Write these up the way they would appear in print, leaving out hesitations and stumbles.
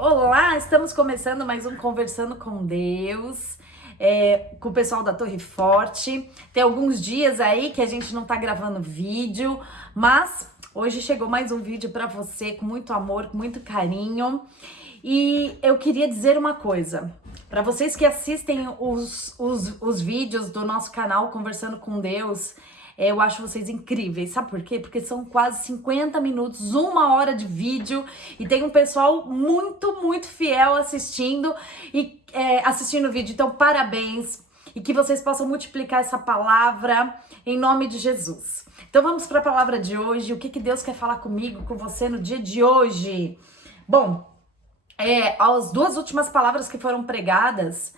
Olá, estamos começando mais um Conversando com Deus, com o pessoal da Torre Forte. Tem alguns dias aí que a gente não tá gravando vídeo, mas hoje chegou mais um vídeo para você com muito amor, com muito carinho. E eu queria dizer uma coisa, para vocês que assistem os vídeos do nosso canal Conversando com Deus, eu acho vocês incríveis, sabe por quê? Porque são quase 50 minutos, 1 hora de vídeo e tem um pessoal muito fiel assistindo assistindo o vídeo. Então, parabéns e que vocês possam multiplicar essa palavra em nome de Jesus. Então, vamos para a palavra de hoje. O que Deus quer falar comigo, com você no dia de hoje? Bom, as duas últimas palavras que foram pregadas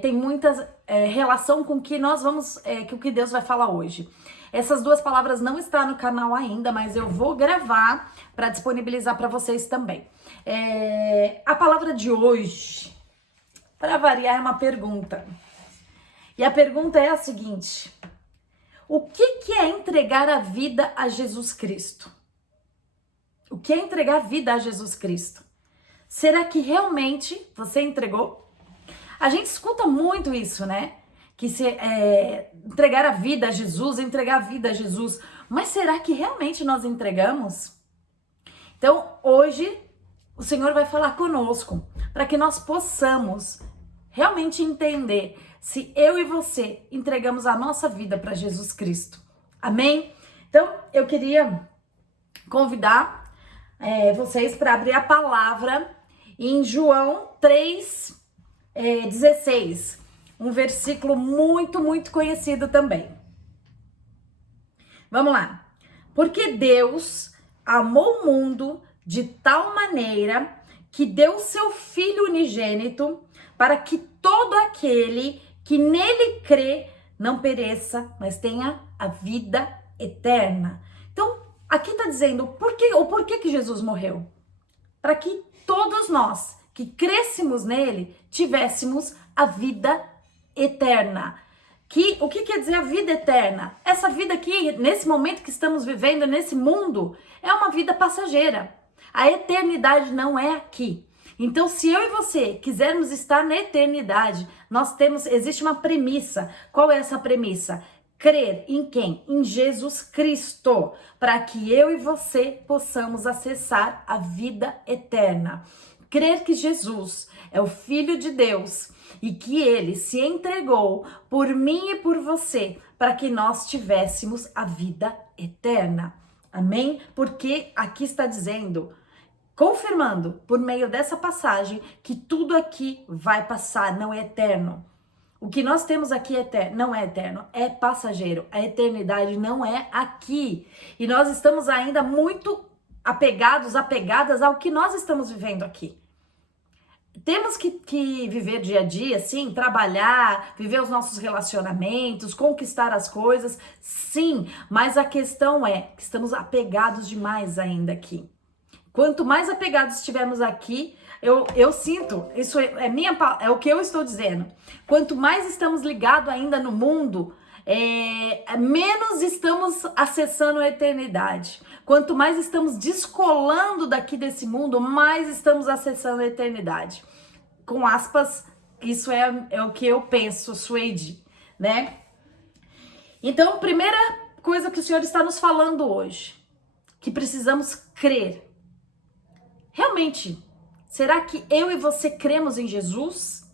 tem muita relação com o que nós vamos, com o que Deus vai falar hoje. Essas duas palavras não estão no canal ainda, mas eu vou gravar para disponibilizar para vocês também. A palavra de hoje, para variar, é uma pergunta. E a pergunta é a seguinte: o que é entregar a vida a Jesus Cristo? O que é entregar vida a Jesus Cristo? Será que realmente você entregou? A gente escuta muito isso, né? Que entregar a vida a Jesus, entregar a vida a Jesus. Mas será que realmente nós entregamos? Então, hoje, o Senhor vai falar conosco para que nós possamos realmente entender se eu e você entregamos a nossa vida para Jesus Cristo. Amém? Então, eu queria convidar vocês para abrir a palavra em João 3:16, um versículo muito conhecido também. Vamos lá. Porque Deus amou o mundo de tal maneira que deu seu Filho unigênito para que todo aquele que nele crê não pereça, mas tenha a vida eterna. Então, aqui está dizendo o porquê que Jesus morreu. Para que todos nós que crescemos nele tivéssemos a vida eterna. O que quer dizer a vida eterna? Essa vida aqui, nesse momento que estamos vivendo, nesse mundo, é uma vida passageira. A eternidade não é aqui. Então, se eu e você quisermos estar na eternidade, existe uma premissa. Qual é essa premissa? Crer em quem? Em Jesus Cristo, para que eu e você possamos acessar a vida eterna. Crer que Jesus é o Filho de Deus e que Ele se entregou por mim e por você para que nós tivéssemos a vida eterna. Amém? Porque aqui está dizendo, confirmando por meio dessa passagem, que tudo aqui vai passar, não é eterno. O que nós temos aqui não é eterno, é passageiro. A eternidade não é aqui. E nós estamos ainda muito apegadas ao que nós estamos vivendo aqui. Temos que viver dia a dia, sim, trabalhar, viver os nossos relacionamentos, conquistar as coisas, sim, mas a questão é que estamos apegados demais ainda aqui. Quanto mais apegados estivermos aqui, eu sinto, isso é o que eu estou dizendo. Quanto mais estamos ligados ainda no mundo, menos estamos acessando a eternidade. Quanto mais estamos descolando daqui desse mundo, mais estamos acessando a eternidade. Com aspas, isso é o que eu penso, Suede, né? Então, primeira coisa que o Senhor está nos falando hoje, que precisamos crer. Realmente, será que eu e você cremos em Jesus?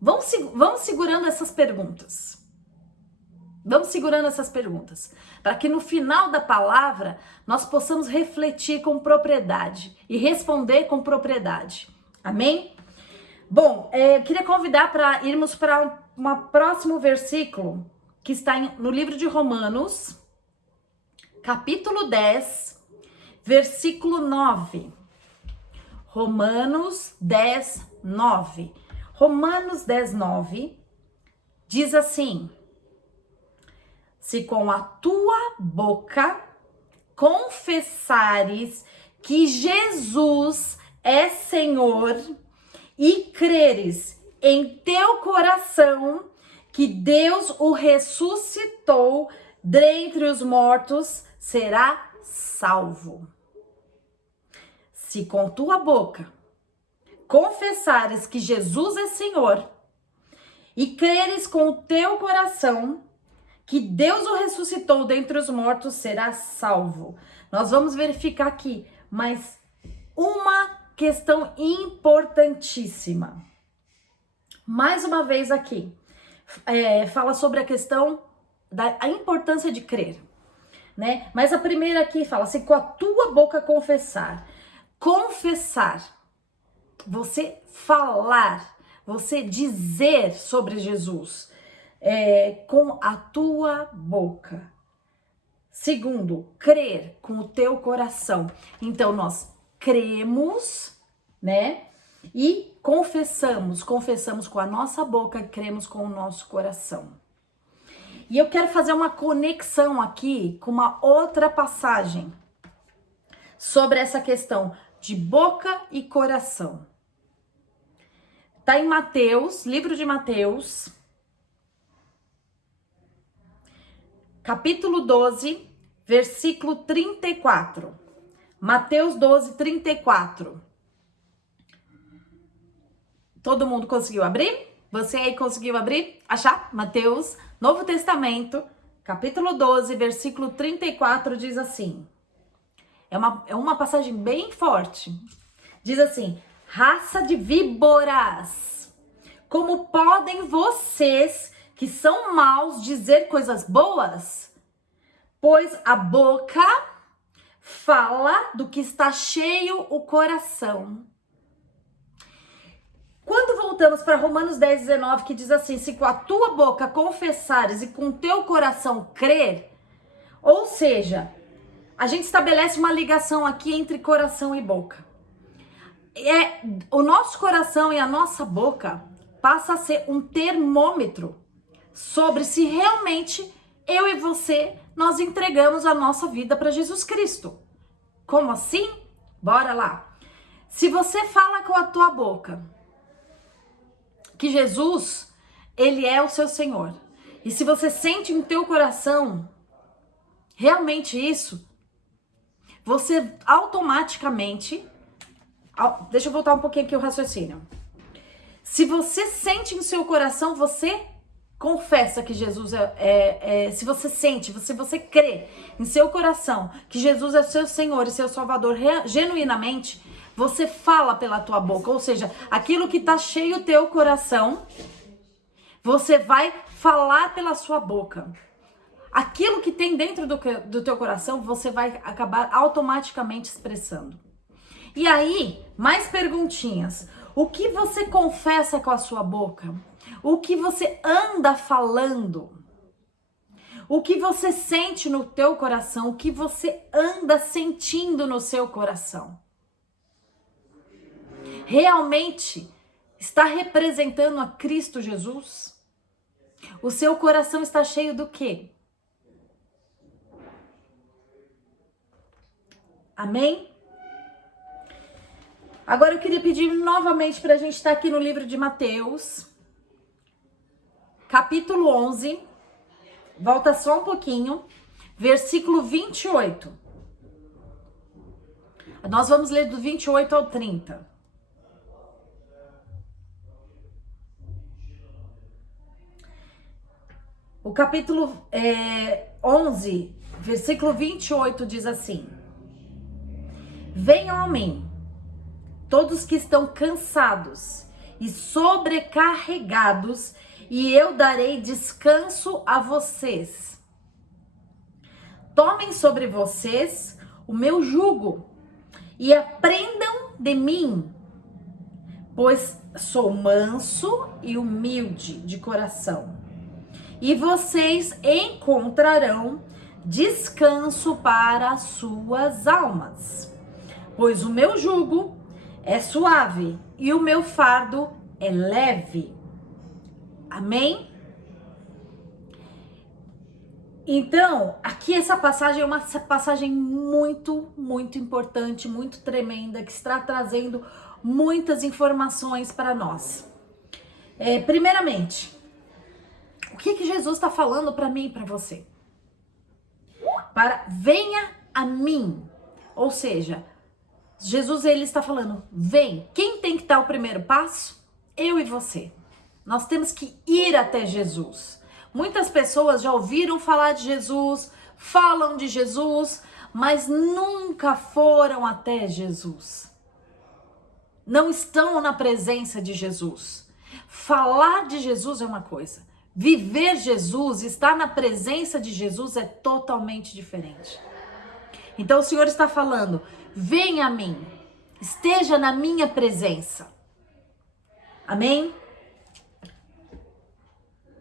Vamos segurando essas perguntas. Vamos segurando essas perguntas, para que no final da palavra nós possamos refletir com propriedade e responder com propriedade. Amém? Bom, eu queria convidar para irmos para um próximo versículo que está no livro de Romanos, capítulo 10, versículo 9. Romanos 10, 9. Romanos 10, 9 diz assim: se com a tua boca confessares que Jesus é Senhor e creres em teu coração que Deus o ressuscitou dentre os mortos, será salvo. Se com tua boca confessares que Jesus é Senhor e creres com o teu coração que Deus o ressuscitou dentre os mortos, serás salvo. Nós vamos verificar aqui, mas uma questão importantíssima. Mais uma vez aqui, fala sobre a questão da importância de crer, né? Mas a primeira aqui fala assim, com a tua boca confessar, você falar, você dizer sobre Jesus, com a tua boca. Segundo, crer com o teu coração. Então nós cremos, né? E confessamos com a nossa boca, cremos com o nosso coração. E eu quero fazer uma conexão aqui com uma outra passagem sobre essa questão de boca e coração. Tá em Mateus, livro de Mateus, capítulo 12, versículo 34. Mateus 12, 34. Todo mundo conseguiu abrir? Você aí conseguiu abrir? Achar? Mateus, Novo Testamento, capítulo 12, versículo 34, diz assim. É uma passagem bem forte. Diz assim, raça de víboras, como podem vocês, que são maus, dizer coisas boas? Pois a boca fala do que está cheio o coração. Quando voltamos para Romanos 10, 19, que diz assim, se com a tua boca confessares e com o teu coração crer, ou seja, a gente estabelece uma ligação aqui entre coração e boca. O nosso coração e a nossa boca passa a ser um termômetro sobre se realmente eu e você, nós entregamos a nossa vida para Jesus Cristo. Como assim? Bora lá. Se você fala com a tua boca que Jesus, ele é o seu Senhor, e se você sente no teu coração realmente isso, você automaticamente, deixa eu voltar um pouquinho aqui o raciocínio. Se você sente no seu coração, você confessa que Jesus se você sente, se você crê em seu coração que Jesus é seu Senhor e seu Salvador genuinamente, você fala pela tua boca, ou seja, aquilo que tá cheio o teu coração, você vai falar pela sua boca. Aquilo que tem dentro do teu coração, você vai acabar automaticamente expressando. E aí, mais perguntinhas. O que você confessa com a sua boca? O que você anda falando? O que você sente no teu coração? O que você anda sentindo no seu coração? Realmente está representando a Cristo Jesus? O seu coração está cheio do quê? Amém? Agora eu queria pedir novamente para a gente estar aqui no livro de Mateus, capítulo 11, volta só um pouquinho, versículo 28. Nós vamos ler do 28 ao 30. O capítulo 11, versículo 28 diz assim: venham a mim, todos que estão cansados e sobrecarregados, e eu darei descanso a vocês. Tomem sobre vocês o meu jugo e aprendam de mim, pois sou manso e humilde de coração. E vocês encontrarão descanso para as suas almas. Pois o meu jugo é suave e o meu fardo é leve. Amém? Então, aqui essa passagem é uma passagem muito, muito importante, muito tremenda, que está trazendo muitas informações para nós. Primeiramente, o que Jesus está falando para mim e para você? Venha a mim. Ou seja, Jesus, ele está falando, vem. Quem tem que dar o primeiro passo? Eu e você. Nós temos que ir até Jesus. Muitas pessoas já ouviram falar de Jesus, falam de Jesus, mas nunca foram até Jesus. Não estão na presença de Jesus. Falar de Jesus é uma coisa. Viver Jesus, estar na presença de Jesus é totalmente diferente. Então o Senhor está falando, venha a mim, esteja na minha presença. Amém?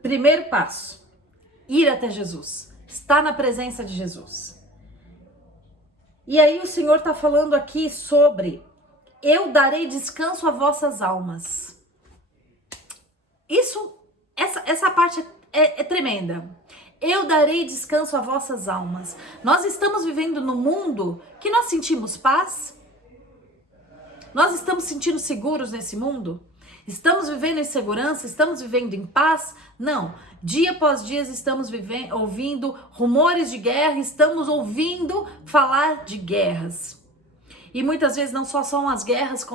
Primeiro passo, ir até Jesus, estar na presença de Jesus. E aí o Senhor está falando aqui sobre, eu darei descanso a vossas almas. Essa parte é tremenda. Eu darei descanso a vossas almas. Nós estamos vivendo num mundo que nós sentimos paz? Nós estamos sentindo seguros nesse mundo? Estamos vivendo em segurança? Estamos vivendo em paz? Não. Dia após dia estamos ouvindo rumores de guerra, estamos ouvindo falar de guerras. E muitas vezes não só são as guerras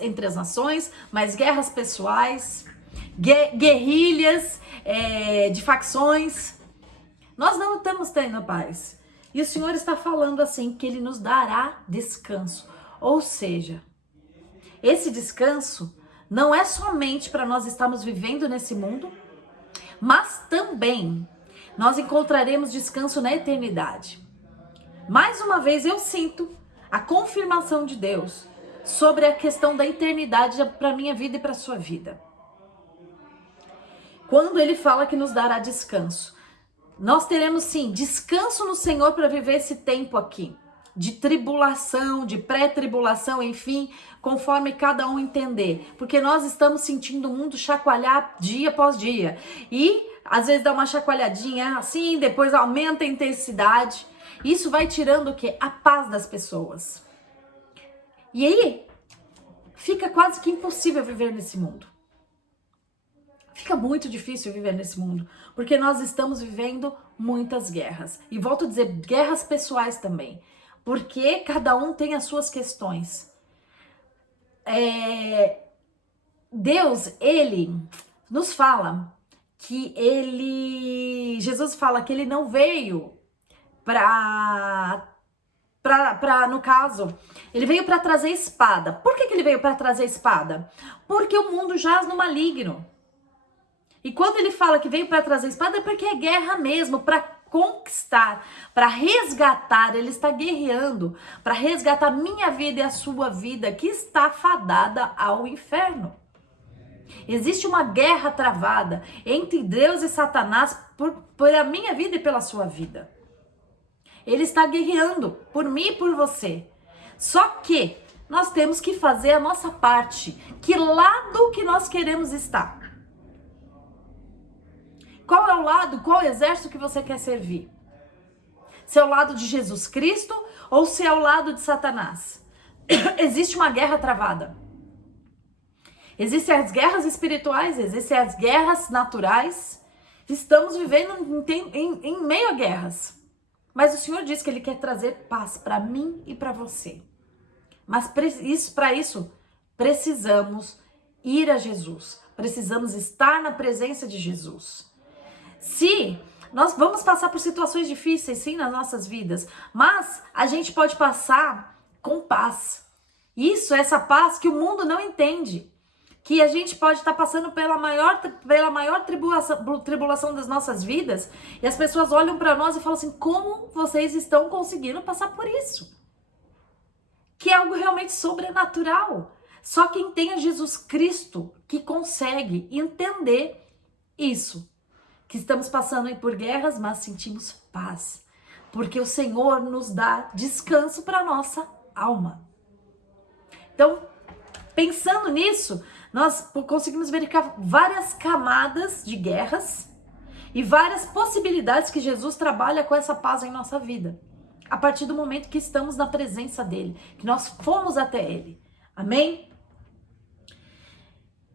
entre as nações, mas guerras pessoais, guerrilhas de facções. Nós não estamos tendo paz. E o Senhor está falando assim, que Ele nos dará descanso. Ou seja, esse descanso não é somente para nós estarmos vivendo nesse mundo, mas também nós encontraremos descanso na eternidade. Mais uma vez eu sinto a confirmação de Deus sobre a questão da eternidade para a minha vida e para a sua vida. Quando Ele fala que nos dará descanso, nós teremos sim descanso no Senhor para viver esse tempo aqui, de tribulação, de pré-tribulação, enfim, conforme cada um entender. Porque nós estamos sentindo o mundo chacoalhar dia após dia. E às vezes dá uma chacoalhadinha assim, depois aumenta a intensidade. Isso vai tirando o quê? A paz das pessoas. E aí, fica quase que impossível viver nesse mundo. Fica muito difícil viver nesse mundo, porque nós estamos vivendo muitas guerras. E volto a dizer, guerras pessoais também. Porque cada um tem as suas questões. Deus, Ele nos fala que Jesus fala que Ele não veio no caso, Ele veio para trazer espada. Por que Ele veio para trazer espada? Porque o mundo jaz no maligno. E quando Ele fala que veio para trazer espada, é porque é guerra mesmo, para conquistar, para resgatar. Ele está guerreando para resgatar minha vida e a sua vida, que está fadada ao inferno. Existe uma guerra travada entre Deus e Satanás por a minha vida e pela sua vida. Ele está guerreando por mim e por você. Só que nós temos que fazer a nossa parte. Que lado que nós queremos estar? Qual é o lado, qual é o exército que você quer servir? Se é o lado de Jesus Cristo ou se é o lado de Satanás? Existe uma guerra travada. Existem as guerras espirituais, existem as guerras naturais. Estamos vivendo em meio a guerras. Mas o Senhor diz que Ele quer trazer paz para mim e para você. Mas para isso, precisamos ir a Jesus. Precisamos estar na presença de Jesus. Se nós vamos passar por situações difíceis, sim, nas nossas vidas, mas a gente pode passar com paz. Isso, essa paz que o mundo não entende. Que a gente pode estar passando pela maior tribulação das nossas vidas, e as pessoas olham para nós e falam assim, como vocês estão conseguindo passar por isso? Que é algo realmente sobrenatural. Só quem tem a Jesus Cristo que consegue entender isso. Que estamos passando por guerras, mas sentimos paz. Porque o Senhor nos dá descanso para a nossa alma. Então, pensando nisso, nós conseguimos verificar várias camadas de guerras e várias possibilidades que Jesus trabalha com essa paz em nossa vida. A partir do momento que estamos na presença dEle, que nós fomos até Ele. Amém?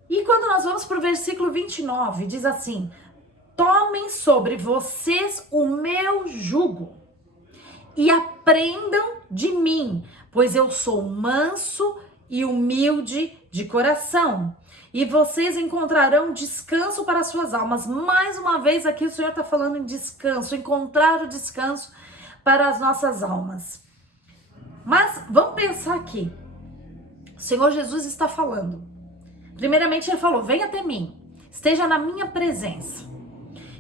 E quando nós vamos para o versículo 29, diz assim, tomem sobre vocês o meu jugo e aprendam de mim, pois eu sou manso e humilde de coração, e vocês encontrarão descanso para suas almas. Mais uma vez aqui o Senhor está falando em descanso, encontrar o descanso para as nossas almas. Mas vamos pensar aqui, o Senhor Jesus está falando. Primeiramente ele falou, venha até mim, esteja na minha presença.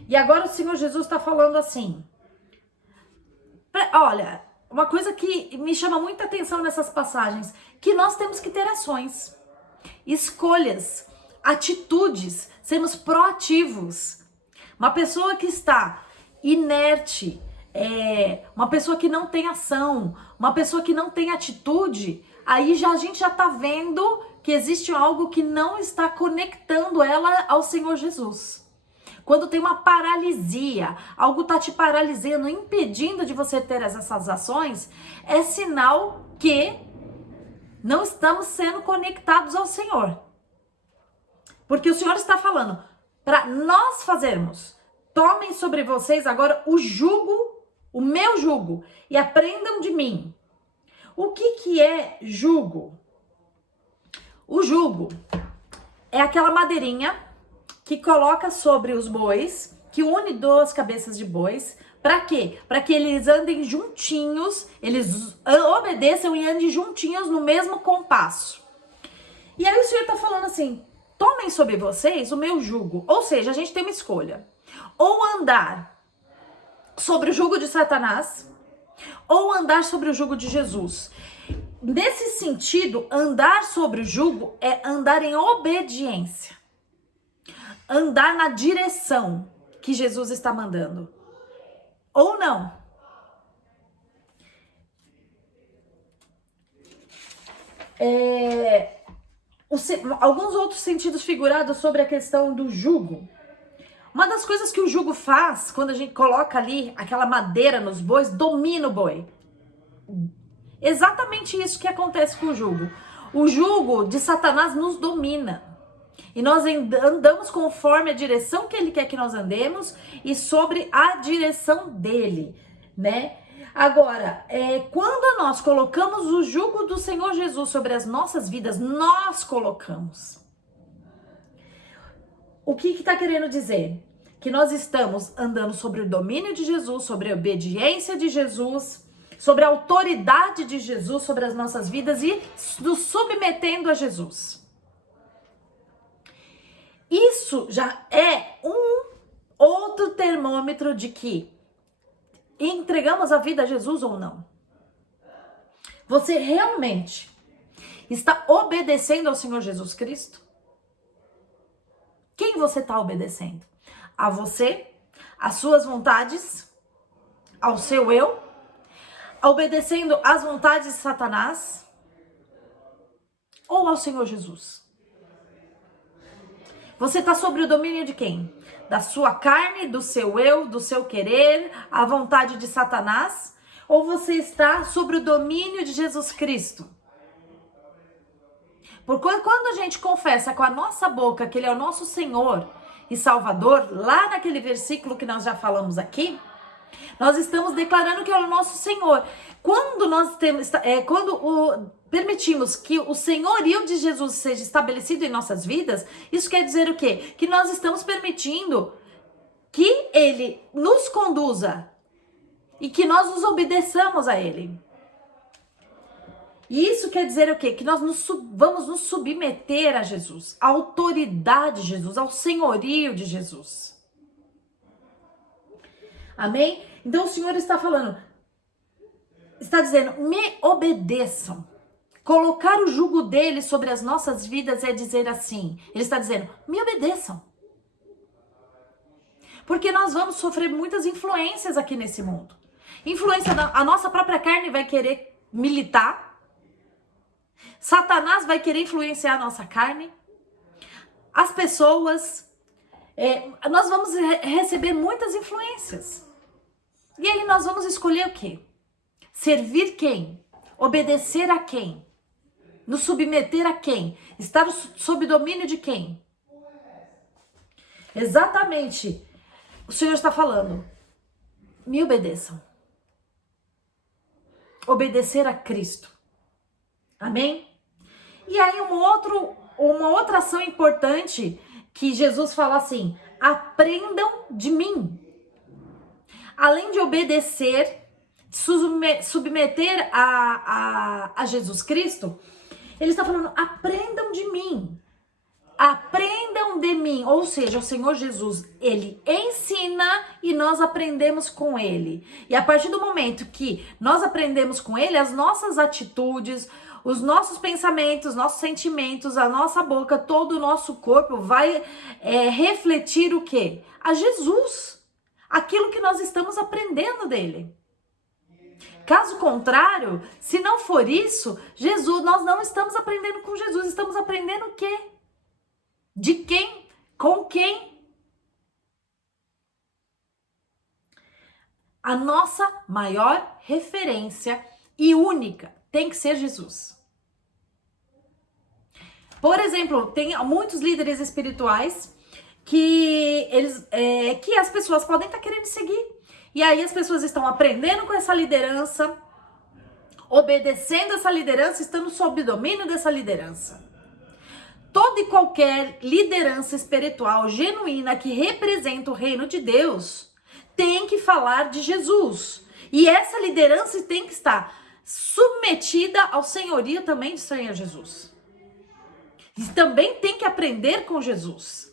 E agora o Senhor Jesus está falando assim, olha, uma coisa que me chama muita atenção nessas passagens, que nós temos que ter ações, escolhas, atitudes, sermos proativos. Uma pessoa que está inerte, uma pessoa que não tem ação, uma pessoa que não tem atitude, aí a gente já está vendo que existe algo que não está conectando ela ao Senhor Jesus. Quando tem uma paralisia, algo está te paralisando, impedindo de você ter essas ações, é sinal que não estamos sendo conectados ao Senhor. Porque o Senhor está falando, para nós fazermos, tomem sobre vocês agora o jugo, o meu jugo, e aprendam de mim. O que é jugo? O jugo é aquela madeirinha que coloca sobre os bois, que une duas cabeças de bois. Para quê? Para que eles andem juntinhos, eles obedeçam e andem juntinhos no mesmo compasso. E aí o Senhor está falando assim, tomem sobre vocês o meu jugo. Ou seja, a gente tem uma escolha. Ou andar sobre o jugo de Satanás, ou andar sobre o jugo de Jesus. Nesse sentido, andar sobre o jugo é andar em obediência. Andar na direção que Jesus está mandando. Ou não. Alguns outros sentidos figurados sobre a questão do jugo. Uma das coisas que o jugo faz, quando a gente coloca ali aquela madeira nos bois, domina o boi. Exatamente isso que acontece com o jugo. O jugo de Satanás nos domina. E nós andamos conforme a direção que ele quer que nós andemos e sobre a direção dele, né? Agora, quando nós colocamos o jugo do Senhor Jesus sobre as nossas vidas, nós colocamos. O que está querendo dizer? Que nós estamos andando sobre o domínio de Jesus, sobre a obediência de Jesus, sobre a autoridade de Jesus sobre as nossas vidas e nos submetendo a Jesus. Isso já é um outro termômetro de que entregamos a vida a Jesus ou não. Você realmente está obedecendo ao Senhor Jesus Cristo? Quem você está obedecendo? A você? Às suas vontades? Ao seu eu? Obedecendo às vontades de Satanás? Ou ao Senhor Jesus? Você está sob o domínio de quem? Da sua carne, do seu eu, do seu querer, a vontade de Satanás? Ou você está sob o domínio de Jesus Cristo? Porque quando a gente confessa com a nossa boca que Ele é o nosso Senhor e Salvador, lá naquele versículo que nós já falamos aqui, nós estamos declarando que é o nosso Senhor. Quando nós permitimos que o senhorio de Jesus seja estabelecido em nossas vidas, isso quer dizer o quê? Que nós estamos permitindo que Ele nos conduza e que nós nos obedeçamos a Ele. E isso quer dizer o quê? Que nós vamos nos submeter a Jesus, à autoridade de Jesus, ao senhorio de Jesus. Amém? Então o Senhor está falando, está dizendo, me obedeçam. Colocar o jugo dele sobre as nossas vidas é dizer assim, ele está dizendo, me obedeçam. Porque nós vamos sofrer muitas influências aqui nesse mundo. A nossa própria carne vai querer militar. Satanás vai querer influenciar a nossa carne. As pessoas. Nós vamos receber muitas influências. E aí nós vamos escolher o quê? Servir quem? Obedecer a quem? Nos submeter a quem? Estar sob domínio de quem? Exatamente. O Senhor está falando. Me obedeçam. Obedecer a Cristo. Amém? E aí uma outra ação importante que Jesus fala assim: aprendam de mim. Além de obedecer, submeter a Jesus Cristo, ele está falando: aprendam de mim. Aprendam de mim. Ou seja, o Senhor Jesus, ele ensina e nós aprendemos com ele. E a partir do momento que nós aprendemos com ele, as nossas atitudes, os nossos pensamentos, nossos sentimentos, a nossa boca, todo o nosso corpo vai refletir o quê? A Jesus. Aquilo que nós estamos aprendendo dele. Caso contrário, se não for isso, Jesus, nós não estamos aprendendo com Jesus, estamos aprendendo o quê? De quem? Com quem? A nossa maior referência e única tem que ser Jesus. Por exemplo, tem muitos líderes espirituais que as pessoas podem estar querendo seguir. E aí as pessoas estão aprendendo com essa liderança, obedecendo essa liderança, estando sob domínio dessa liderança. Toda e qualquer liderança espiritual genuína que representa o reino de Deus tem que falar de Jesus. E essa liderança tem que estar submetida ao senhorio também do Senhor Jesus. E também tem que aprender com Jesus.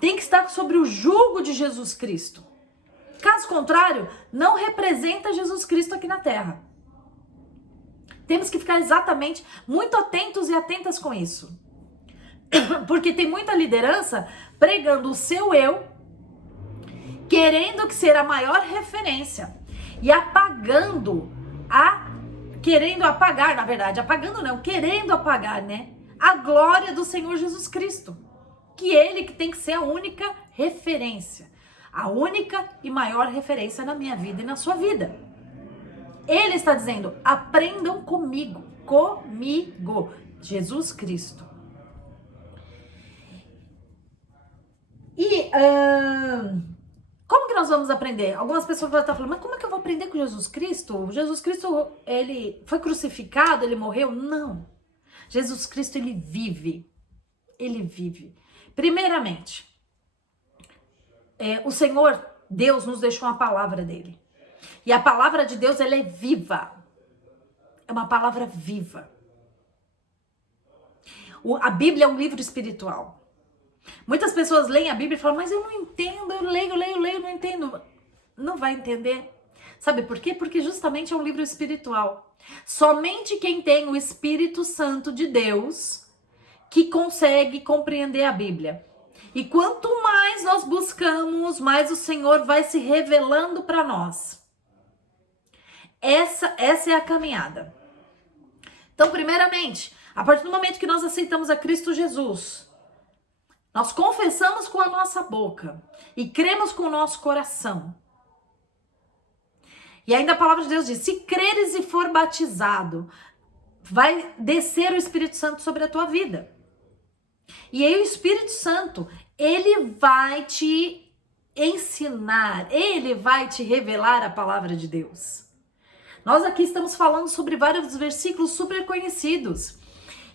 Tem que estar sobre o jugo de Jesus Cristo. Caso contrário, não representa Jesus Cristo aqui na terra. Temos que ficar exatamente muito atentos e atentas com isso. Porque tem muita liderança pregando o seu eu, querendo que ser a maior referência e querendo apagar, né, a glória do Senhor Jesus Cristo, que ele que tem que ser a única referência, a única e maior referência na minha vida e na sua vida. Ele está dizendo: aprendam comigo, Jesus Cristo. E como que nós vamos aprender? Algumas pessoas vão estar falando: mas como é que eu vou aprender com Jesus Cristo? Jesus Cristo, ele foi crucificado, ele morreu? Não. Jesus Cristo, ele vive. Ele vive. Primeiramente, o Senhor, Deus, nos deixou uma palavra dele. E a palavra de Deus, ela é viva. É uma palavra viva. A Bíblia é um livro espiritual. Muitas pessoas leem a Bíblia e falam: mas eu não entendo, eu leio, não entendo. Não vai entender. Sabe por quê? Porque justamente é um livro espiritual. Somente quem tem o Espírito Santo de Deus que consegue compreender a Bíblia. E quanto mais nós buscamos, mais o Senhor vai se revelando para nós. Essa é a caminhada. Então, primeiramente, a partir do momento que nós aceitamos a Cristo Jesus, nós confessamos com a nossa boca e cremos com o nosso coração. E ainda a palavra de Deus diz: se creres e for batizado, vai descer o Espírito Santo sobre a tua vida. E aí o Espírito Santo, ele vai te ensinar, ele vai te revelar a palavra de Deus. Nós aqui estamos falando sobre vários versículos super conhecidos.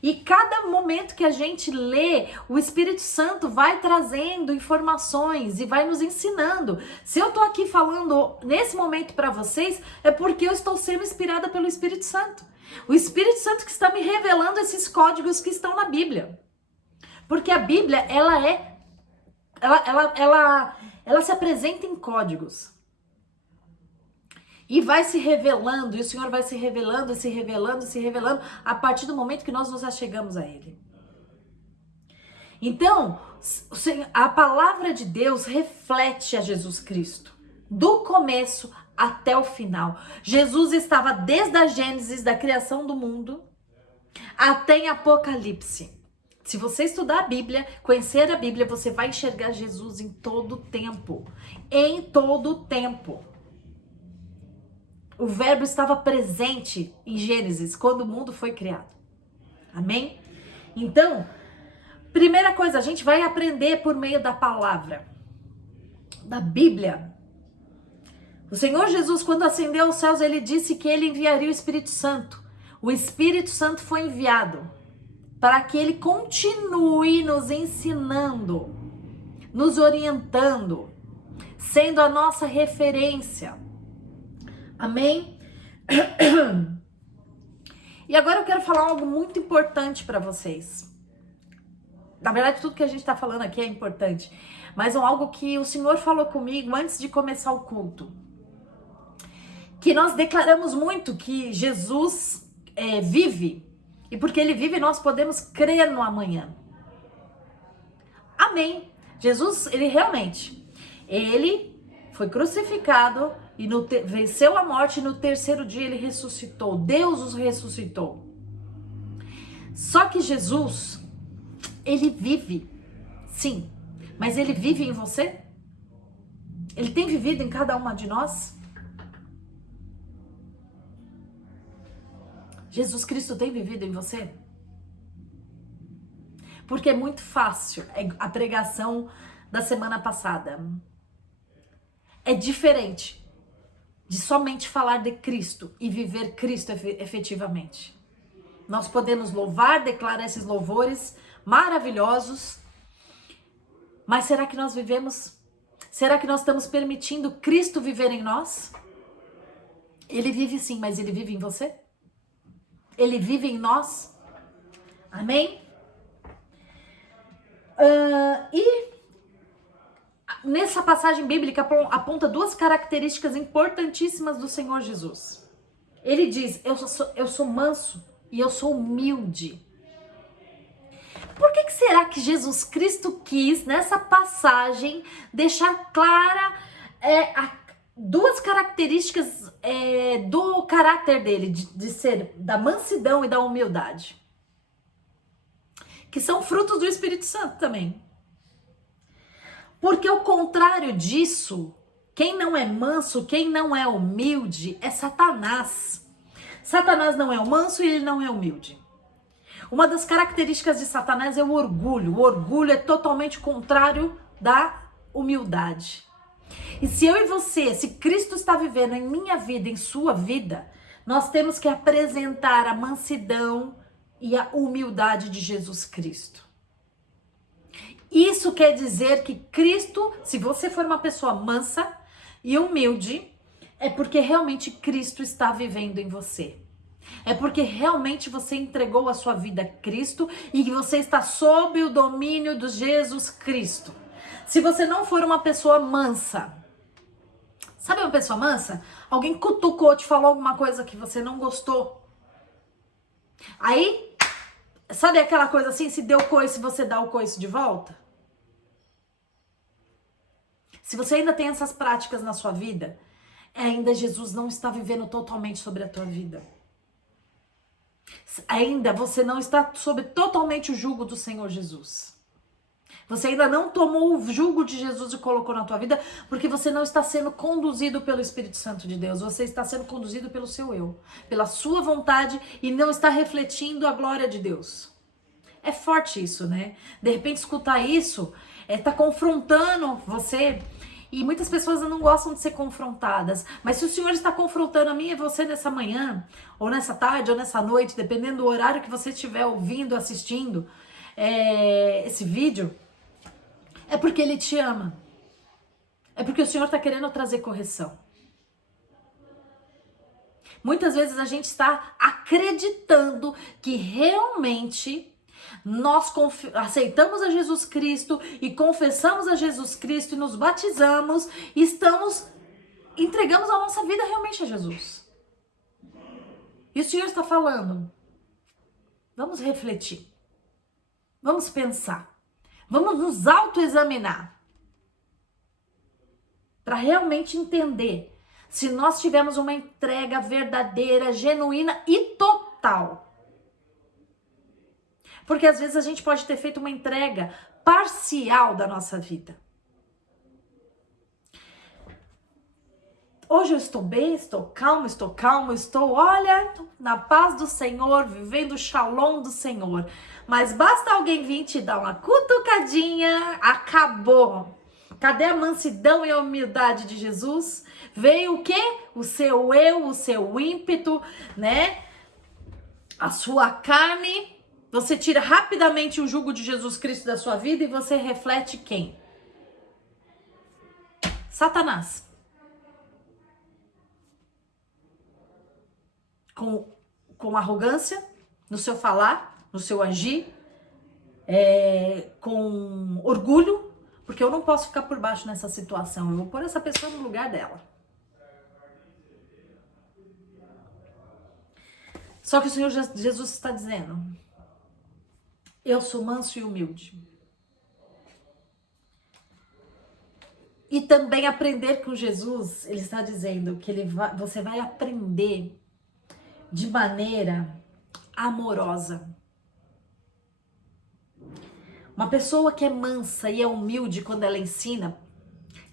E cada momento que a gente lê, o Espírito Santo vai trazendo informações e vai nos ensinando. Se eu tô aqui falando nesse momento para vocês, é porque eu estou sendo inspirada pelo Espírito Santo. O Espírito Santo que está me revelando esses códigos que estão na Bíblia. Porque a Bíblia, ela se apresenta em códigos. E vai se revelando, e o Senhor vai se revelando, se revelando, a partir do momento que nós nos achegamos a Ele. Então, a palavra de Deus reflete a Jesus Cristo, do começo até o final. Jesus estava desde a Gênesis, da criação do mundo, até em Apocalipse. Se você estudar a Bíblia, conhecer a Bíblia, você vai enxergar Jesus em todo tempo. Em todo tempo. O verbo estava presente em Gênesis, quando o mundo foi criado. Amém? Então, primeira coisa, a gente vai aprender por meio da palavra, da Bíblia. O Senhor Jesus, quando ascendeu aos céus, ele disse que ele enviaria o Espírito Santo. O Espírito Santo foi enviado para que ele continue nos ensinando, nos orientando, sendo a nossa referência. Amém? E agora eu quero falar algo muito importante para vocês. Na verdade, tudo que a gente está falando aqui é importante, mas é algo que o Senhor falou comigo antes de começar o culto. Que nós declaramos muito que Jesus vive, e porque Ele vive, nós podemos crer no amanhã. Amém. Jesus, Ele realmente, Ele foi crucificado e venceu a morte, e no terceiro dia Ele ressuscitou. Deus os ressuscitou. Só que Jesus, Ele vive, sim, mas Ele vive em você? Ele tem vivido em cada uma de nós? Jesus Cristo tem vivido em você? Porque é muito fácil a pregação da semana passada. É diferente de somente falar de Cristo e viver Cristo efetivamente. Nós podemos louvar, declarar esses louvores maravilhosos, mas será que nós vivemos? Será que nós estamos permitindo Cristo viver em nós? Ele vive sim, mas Ele vive em você? Ele vive em nós? Amém? E nessa passagem bíblica aponta duas características importantíssimas do Senhor Jesus. Ele diz, eu sou manso e eu sou humilde. Por que será que Jesus Cristo quis, nessa passagem, deixar clara duas características do caráter dele, de ser da mansidão e da humildade? Que são frutos do Espírito Santo também. Porque o contrário disso, quem não é manso, quem não é humilde, é Satanás. Satanás não é o manso e ele não é humilde. Uma das características de Satanás é o orgulho. O orgulho é totalmente contrário da humildade. E se eu e você, se Cristo está vivendo em minha vida, em sua vida, nós temos que apresentar a mansidão e a humildade de Jesus Cristo. Isso quer dizer que Cristo, se você for uma pessoa mansa e humilde, é porque realmente Cristo está vivendo em você. É porque realmente você entregou a sua vida a Cristo e que você está sob o domínio de Jesus Cristo. Se você não for uma pessoa mansa, sabe uma pessoa mansa? Alguém cutucou, te falou alguma coisa que você não gostou. Aí, sabe aquela coisa assim, se deu coice, você dá o coice de volta? Se você ainda tem essas práticas na sua vida, ainda Jesus não está vivendo totalmente sobre a tua vida. Ainda você não está sob totalmente o jugo do Senhor Jesus. Você ainda não tomou o jugo de Jesus e colocou na tua vida, porque você não está sendo conduzido pelo Espírito Santo de Deus. Você está sendo conduzido pelo seu eu, pela sua vontade, e não está refletindo a glória de Deus. É forte isso, né? De repente escutar isso, tá confrontando você. E muitas pessoas não gostam de ser confrontadas. Mas se o Senhor está confrontando a mim e você nessa manhã, ou nessa tarde, ou nessa noite, dependendo do horário que você estiver ouvindo, assistindo esse vídeo, é porque Ele te ama. É porque o Senhor está querendo trazer correção. Muitas vezes a gente está acreditando que realmente nós aceitamos a Jesus Cristo e confessamos a Jesus Cristo e nos batizamos e entregamos a nossa vida realmente a Jesus. E o Senhor está falando, vamos refletir, vamos pensar, vamos nos autoexaminar para realmente entender se nós tivermos uma entrega verdadeira, genuína e total. Porque às vezes a gente pode ter feito uma entrega parcial da nossa vida. Hoje eu estou bem, estou calmo, olha, na paz do Senhor, vivendo o shalom do Senhor. Mas basta alguém vir te dar uma cutucadinha, acabou. Cadê a mansidão e a humildade de Jesus? Veio o quê? O seu eu, o seu ímpeto, né? a sua carne, você tira rapidamente o jugo de Jesus Cristo da sua vida e você reflete quem? Satanás. Com arrogância, no seu falar, no seu agir, com orgulho, porque eu não posso ficar por baixo nessa situação, eu vou pôr essa pessoa no lugar dela. Só que o Senhor Jesus está dizendo, eu sou manso e humilde. E também aprender com Jesus, ele está dizendo que você vai aprender de maneira amorosa. Uma pessoa que é mansa e é humilde quando ela ensina,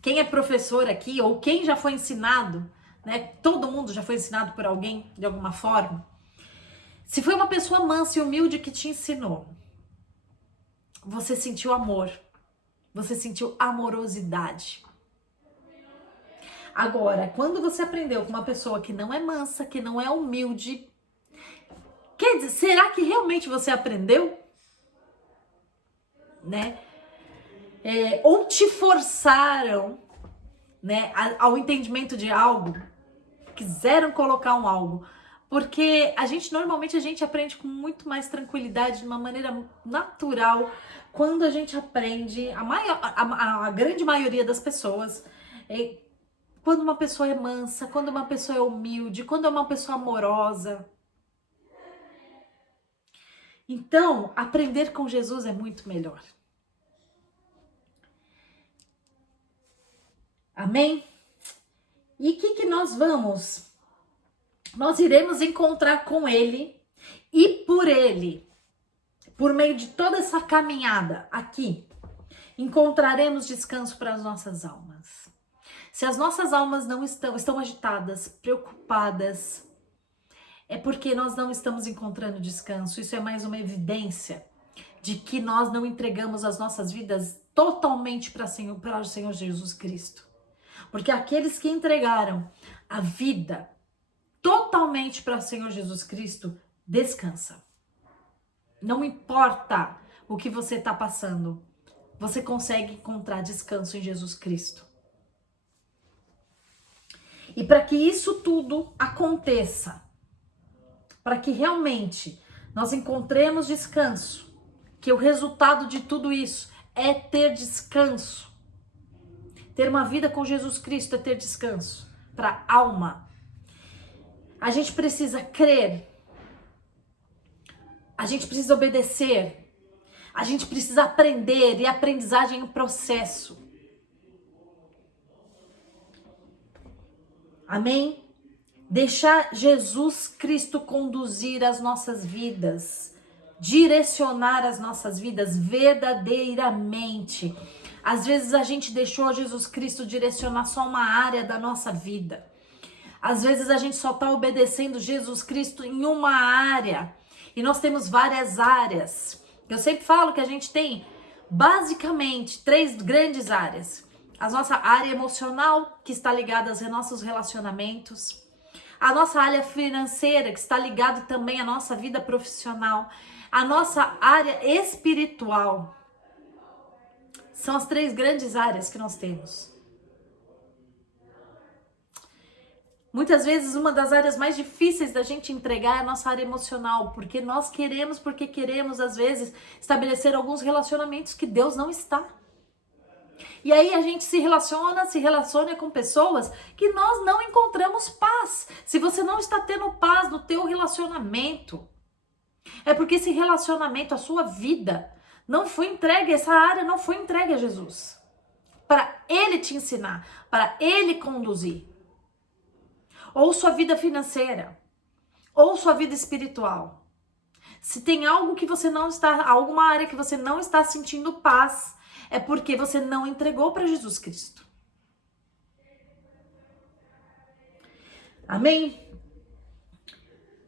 quem é professor aqui ou quem já foi ensinado, né? Todo mundo já foi ensinado por alguém de alguma forma. Se foi uma pessoa mansa e humilde que te ensinou, você sentiu amor, você sentiu amorosidade. Agora, quando você aprendeu com uma pessoa que não é mansa, que não é humilde, quer dizer, será que realmente você aprendeu? Né? Ou te forçaram, né, ao entendimento de algo, quiseram colocar um algo, porque normalmente a gente aprende com muito mais tranquilidade, de uma maneira natural, quando a gente aprende, a grande maioria das pessoas, quando uma pessoa é mansa, quando uma pessoa é humilde, quando é uma pessoa amorosa. Então, aprender com Jesus é muito melhor. Amém? E o que nós vamos? Nós iremos encontrar com Ele e por Ele, por meio de toda essa caminhada aqui, encontraremos descanso para as nossas almas. Se as nossas almas não estão agitadas, preocupadas, é porque nós não estamos encontrando descanso. Isso é mais uma evidência de que nós não entregamos as nossas vidas totalmente para o Senhor Jesus Cristo. Porque aqueles que entregaram a vida totalmente para o Senhor Jesus Cristo, descansa. Não importa o que você está passando, você consegue encontrar descanso em Jesus Cristo. E para que isso tudo aconteça, para que realmente nós encontremos descanso, que o resultado de tudo isso é ter descanso. Ter uma vida com Jesus Cristo é ter descanso para a alma. A gente precisa crer, a gente precisa obedecer, a gente precisa aprender, e a aprendizagem é um processo. Amém? Deixar Jesus Cristo conduzir as nossas vidas, direcionar as nossas vidas verdadeiramente. Às vezes a gente deixou Jesus Cristo direcionar só uma área da nossa vida. Às vezes a gente só está obedecendo Jesus Cristo em uma área. E nós temos várias áreas. Eu sempre falo que a gente tem basicamente 3 grandes áreas. A nossa área emocional, que está ligada aos nossos relacionamentos. A nossa área financeira, que está ligada também à nossa vida profissional. A nossa área espiritual. São as 3 grandes áreas que nós temos. Muitas vezes uma das áreas mais difíceis da gente entregar é a nossa área emocional, porque nós queremos, às vezes, estabelecer alguns relacionamentos que Deus não está. E aí a gente se relaciona com pessoas que nós não encontramos paz. Se você não está tendo paz no teu relacionamento, é porque esse relacionamento, a sua vida, não foi entregue, essa área não foi entregue a Jesus. Para Ele te ensinar, para Ele conduzir. Ou sua vida financeira, ou sua vida espiritual. Se tem algo que você não está, alguma área que você não está sentindo paz, é porque você não entregou para Jesus Cristo. Amém?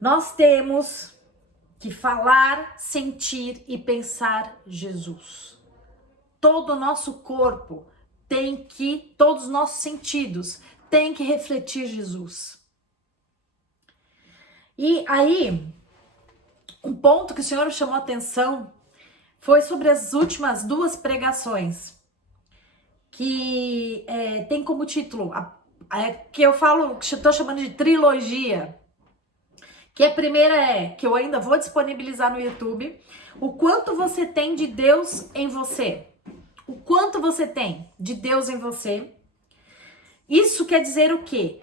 Nós temos que falar, sentir e pensar Jesus. Todo o nosso corpo todos os nossos sentidos têm que refletir Jesus. E aí, Um ponto que o Senhor chamou a atenção foi sobre as últimas 2 pregações, que tem como título, que eu falo, que eu estou chamando de trilogia. Que a primeira que eu ainda vou disponibilizar no YouTube, o quanto você tem de Deus em você. O quanto você tem de Deus em você. Isso quer dizer o quê?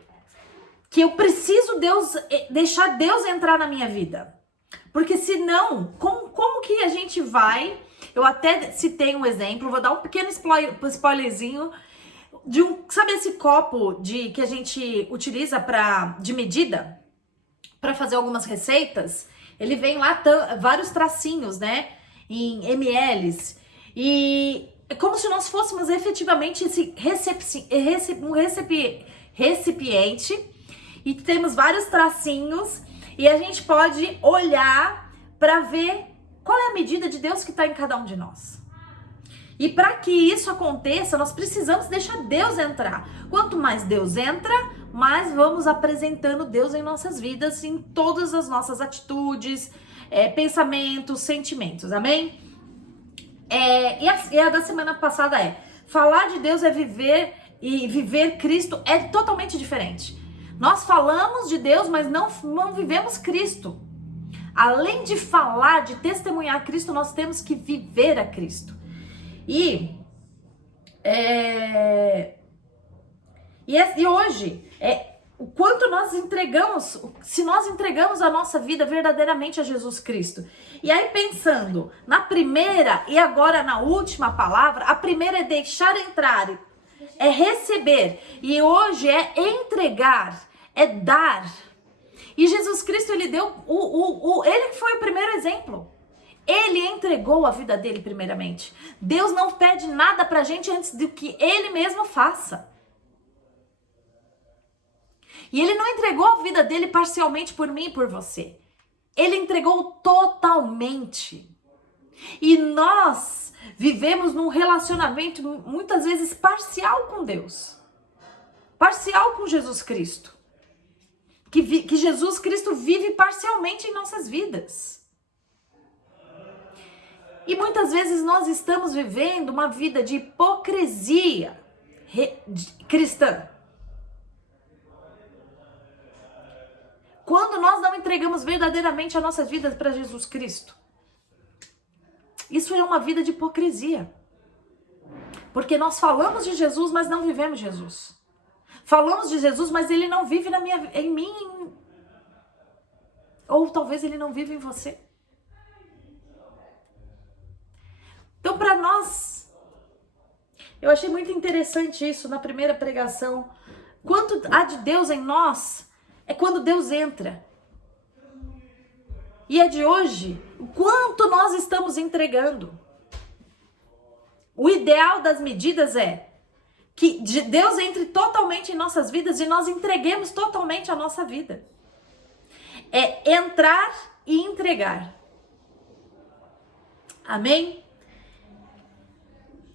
Que eu preciso deixar Deus entrar na minha vida. Porque senão, como que a gente vai... Eu até citei um exemplo, vou dar um pequeno spoilerzinho de sabe esse copo que a gente utiliza de medida? Para fazer algumas receitas, ele vem lá vários tracinhos, né, em mls, e é como se nós fôssemos efetivamente esse recipiente, e temos vários tracinhos, e a gente pode olhar para ver qual é a medida de Deus que está em cada um de nós. E para que isso aconteça, nós precisamos deixar Deus entrar. Quanto mais Deus entra, mais vamos apresentando Deus em nossas vidas, em todas as nossas atitudes, pensamentos, sentimentos, amém? E a da semana passada falar de Deus é viver, e viver Cristo é totalmente diferente. Nós falamos de Deus, mas não vivemos Cristo. Além de falar, de testemunhar Cristo, nós temos que viver a Cristo. E hoje, o quanto nós entregamos, se nós entregamos a nossa vida verdadeiramente a Jesus Cristo. E aí pensando na primeira e agora na última palavra, a primeira é deixar entrar, é receber. E hoje é entregar, é dar. E Jesus Cristo, ele deu, ele foi o primeiro exemplo. Ele entregou a vida dele primeiramente. Deus não pede nada pra gente antes do que ele mesmo faça. E ele não entregou a vida dele parcialmente por mim e por você. Ele entregou totalmente. E nós vivemos num relacionamento muitas vezes parcial com Deus. Parcial com Jesus Cristo. Que Jesus Cristo vive parcialmente em nossas vidas. E muitas vezes nós estamos vivendo uma vida de hipocrisia cristã. Quando nós não entregamos verdadeiramente a nossa vida para Jesus Cristo. Isso é uma vida de hipocrisia. Porque nós falamos de Jesus, mas não vivemos Jesus. Falamos de Jesus, mas ele não vive em mim. Ou talvez ele não vive em você. Então, para nós, eu achei muito interessante isso na primeira pregação. Quanto há de Deus em nós é quando Deus entra. E é de hoje, o quanto nós estamos entregando. O ideal das medidas é que Deus entre totalmente em nossas vidas e nós entreguemos totalmente a nossa vida. É entrar e entregar. Amém?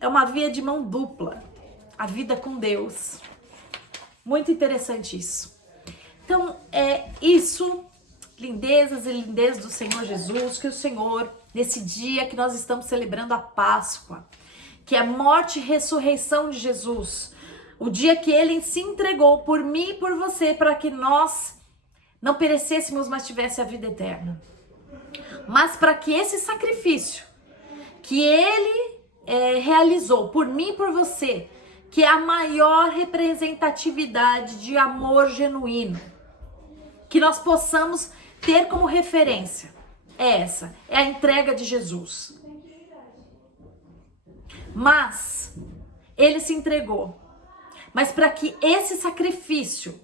É uma via de mão dupla, a vida com Deus. Muito interessante isso. Então, é isso, lindezas e lindezas do Senhor Jesus, que o Senhor, nesse dia que nós estamos celebrando a Páscoa, que é a morte e ressurreição de Jesus, o dia que Ele se entregou por mim e por você, para que nós não perecêssemos, mas tivesse a vida eterna. Mas para que esse sacrifício que Ele realizou por mim e por você, que é a maior representatividade de amor genuíno, que nós possamos ter como referência, é a entrega de Jesus. Mas ele se entregou, mas para que esse sacrifício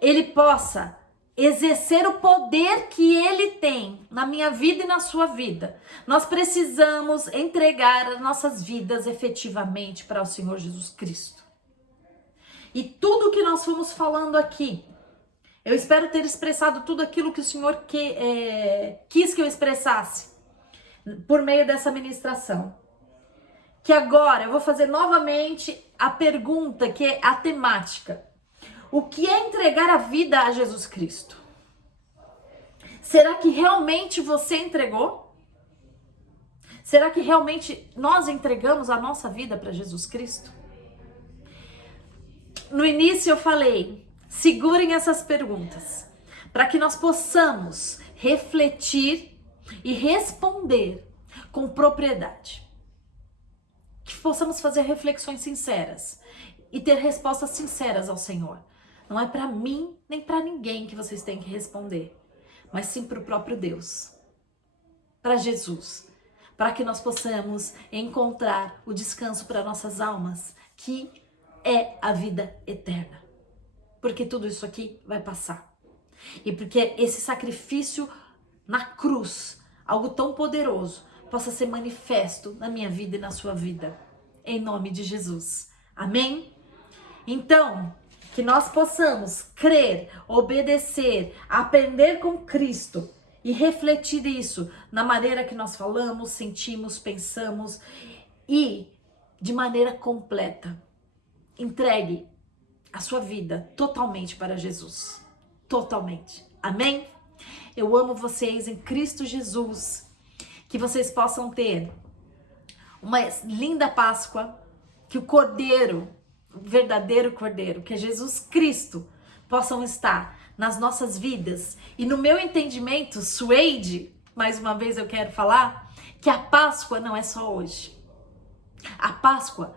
ele possa exercer o poder que ele tem na minha vida e na sua vida, nós precisamos entregar as nossas vidas efetivamente para o Senhor Jesus Cristo. E tudo que nós fomos falando aqui, eu espero ter expressado tudo aquilo que o Senhor quis que eu expressasse por meio dessa ministração. Que agora eu vou fazer novamente a pergunta, que é a temática. O que é entregar a vida a Jesus Cristo? Será que realmente você entregou? Será que realmente nós entregamos a nossa vida para Jesus Cristo? No início eu falei, segurem essas perguntas, para que nós possamos refletir e responder com propriedade. Que possamos fazer reflexões sinceras e ter respostas sinceras ao Senhor. Não é para mim nem para ninguém que vocês têm que responder, mas sim para o próprio Deus, para Jesus, para que nós possamos encontrar o descanso para nossas almas, que é a vida eterna. Porque tudo isso aqui vai passar. E porque esse sacrifício na cruz, algo tão poderoso, possa ser manifesto na minha vida e na sua vida. Em nome de Jesus. Amém? Então, que nós possamos crer, obedecer, aprender com Cristo e refletir isso na maneira que nós falamos, sentimos, pensamos e de maneira completa. Entregue a sua vida totalmente para Jesus. Totalmente. Amém? Eu amo vocês em Cristo Jesus. Que vocês possam ter uma linda Páscoa. Que o Cordeiro, o verdadeiro Cordeiro, que é Jesus Cristo, possam estar nas nossas vidas. E no meu entendimento, Suede, mais uma vez eu quero falar, que a Páscoa não é só hoje. A Páscoa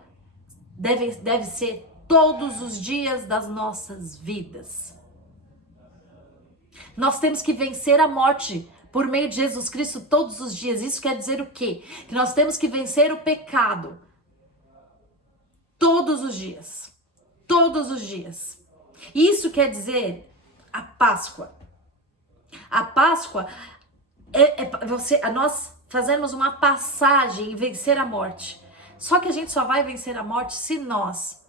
deve ser todos os dias das nossas vidas. Nós temos que vencer a morte por meio de Jesus Cristo todos os dias. Isso quer dizer o quê? Que nós temos que vencer o pecado todos os dias. Todos os dias. Isso quer dizer a Páscoa. A Páscoa nós fazermos uma passagem e vencer a morte. Só que a gente só vai vencer a morte se nós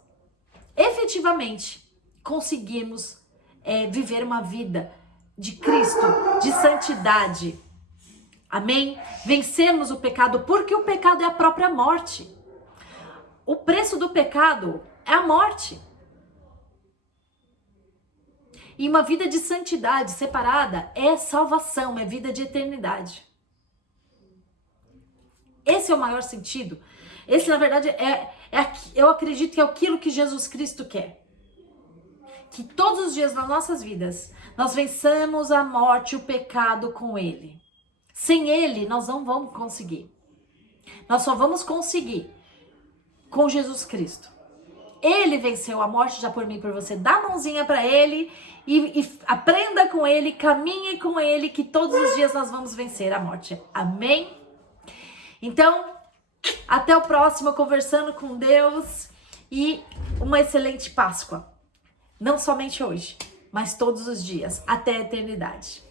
efetivamente conseguirmos viver uma vida de Cristo, de santidade. Amém? Vencermos o pecado, porque o pecado é a própria morte. O preço do pecado é a morte. E uma vida de santidade separada é salvação, é vida de eternidade. Esse é o maior sentido. Esse, na verdade, eu acredito que é aquilo que Jesus Cristo quer. Que todos os dias das nossas vidas, nós vençamos a morte e o pecado com Ele. Sem Ele, nós não vamos conseguir. Nós só vamos conseguir com Jesus Cristo. Ele venceu a morte já por mim e por você. Dá a mãozinha para Ele e aprenda com Ele, caminhe com Ele, que todos os dias nós vamos vencer a morte. Amém? Então, até o próximo Conversando com Deus e uma excelente Páscoa. Não somente hoje, mas todos os dias, até a eternidade.